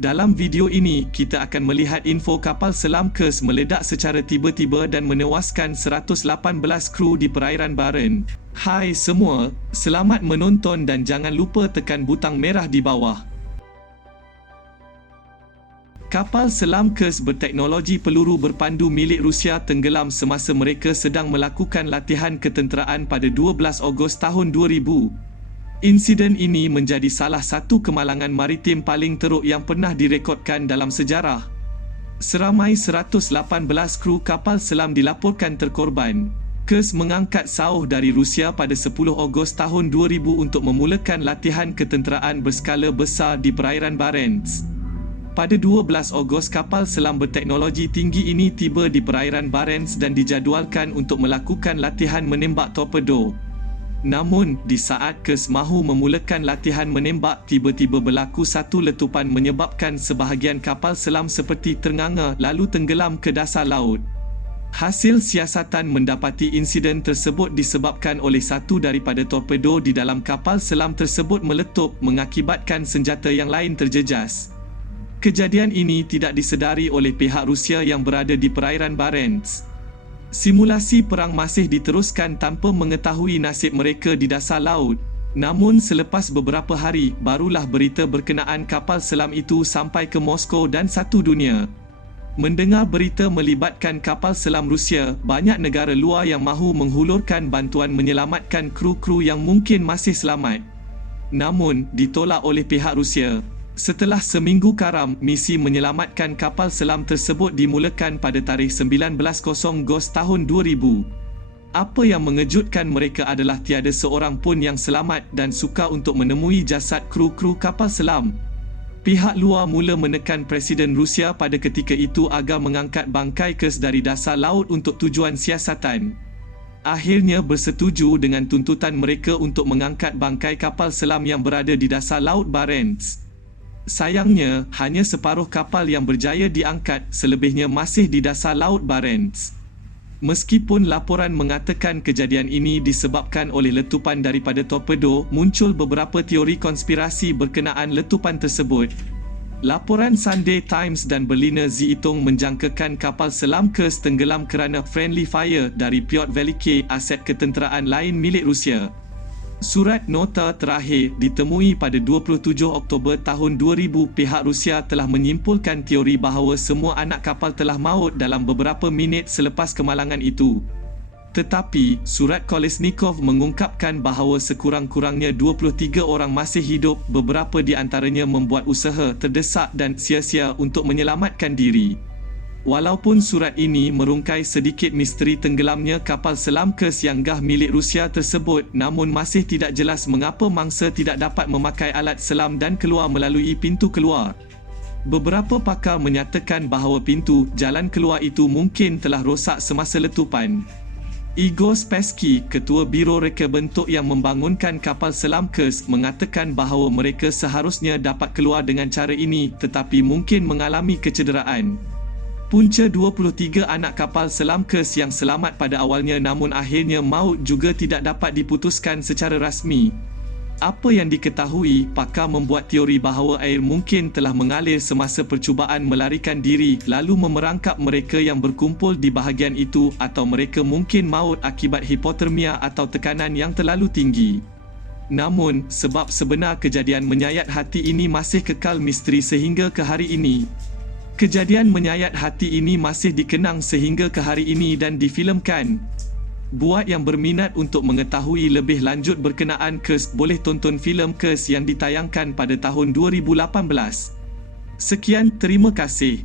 Dalam video ini, kita akan melihat info kapal selam Kursk meledak secara tiba-tiba dan menewaskan 118 kru di perairan Barents. Hai semua, selamat menonton dan jangan lupa tekan butang merah di bawah. Kapal selam Kursk berteknologi peluru berpandu milik Rusia tenggelam semasa mereka sedang melakukan latihan ketenteraan pada 12 Ogos tahun 2000. Insiden ini menjadi salah satu kemalangan maritim paling teruk yang pernah direkodkan dalam sejarah. Seramai 118 kru kapal selam dilaporkan terkorban. Kursk mengangkat sauh dari Rusia pada 10 Ogos tahun 2000 untuk memulakan latihan ketenteraan berskala besar di perairan Barents. Pada 12 Ogos, kapal selam berteknologi tinggi ini tiba di perairan Barents dan dijadualkan untuk melakukan latihan menembak torpedo. Namun, di saat Kursk mahu memulakan latihan menembak, tiba-tiba berlaku satu letupan menyebabkan sebahagian kapal selam seperti ternganga lalu tenggelam ke dasar laut. Hasil siasatan mendapati insiden tersebut disebabkan oleh satu daripada torpedo di dalam kapal selam tersebut meletup mengakibatkan senjata yang lain terjejas. Kejadian ini tidak disedari oleh pihak Rusia yang berada di perairan Barents. Simulasi perang masih diteruskan tanpa mengetahui nasib mereka di dasar laut. Namun selepas beberapa hari, barulah berita berkenaan kapal selam itu sampai ke Moskow dan satu dunia. Mendengar berita melibatkan kapal selam Rusia, banyak negara luar yang mahu menghulurkan bantuan menyelamatkan kru-kru yang mungkin masih selamat. Namun, ditolak oleh pihak Rusia. Setelah seminggu karam, misi menyelamatkan kapal selam tersebut dimulakan pada tarikh 19 Ogos tahun 2000. Apa yang mengejutkan mereka adalah tiada seorang pun yang selamat dan sukar untuk menemui jasad kru-kru kapal selam. Pihak luar mula menekan Presiden Rusia pada ketika itu agar mengangkat bangkai Kursk dari dasar laut untuk tujuan siasatan. Akhirnya bersetuju dengan tuntutan mereka untuk mengangkat bangkai kapal selam yang berada di dasar laut Barents. Sayangnya, hanya separuh kapal yang berjaya diangkat, selebihnya masih di dasar laut Barents. Meskipun laporan mengatakan kejadian ini disebabkan oleh letupan daripada torpedo, muncul beberapa teori konspirasi berkenaan letupan tersebut. Laporan Sunday Times dan Berliner Zeitung menjangkakan kapal selam Kursk tenggelam kerana friendly fire dari Pyotr Veliky, aset ketenteraan lain milik Rusia. Surat nota terakhir ditemui pada 27 Oktober tahun 2000. Pihak Rusia telah menyimpulkan teori bahawa semua anak kapal telah maut dalam beberapa minit selepas kemalangan itu. Tetapi, surat Kolesnikov mengungkapkan bahawa sekurang-kurangnya 23 orang masih hidup, beberapa di antaranya membuat usaha terdesak dan sia-sia untuk menyelamatkan diri. Walaupun surat ini merungkai sedikit misteri tenggelamnya kapal selam Kursk yang gah milik Rusia tersebut, namun masih tidak jelas mengapa mangsa tidak dapat memakai alat selam dan keluar melalui pintu keluar. Beberapa pakar menyatakan bahawa pintu jalan keluar itu mungkin telah rosak semasa letupan. Igor Spassky, Ketua Biro Reka Bentuk yang membangunkan kapal selam Kursk, mengatakan bahawa mereka seharusnya dapat keluar dengan cara ini tetapi mungkin mengalami kecederaan. Punca 23 anak kapal selam Kursk yang selamat pada awalnya namun akhirnya maut juga tidak dapat diputuskan secara rasmi. Apa yang diketahui, pakar membuat teori bahawa air mungkin telah mengalir semasa percubaan melarikan diri lalu memerangkap mereka yang berkumpul di bahagian itu, atau mereka mungkin maut akibat hipotermia atau tekanan yang terlalu tinggi. Namun, sebab sebenar kejadian menyayat hati ini masih kekal misteri sehingga ke hari ini. Kejadian menyayat hati ini masih dikenang sehingga ke hari ini dan difilemkan. Buat yang berminat untuk mengetahui lebih lanjut berkenaan Kursk, boleh tonton filem Kursk yang ditayangkan pada tahun 2018. Sekian, terima kasih.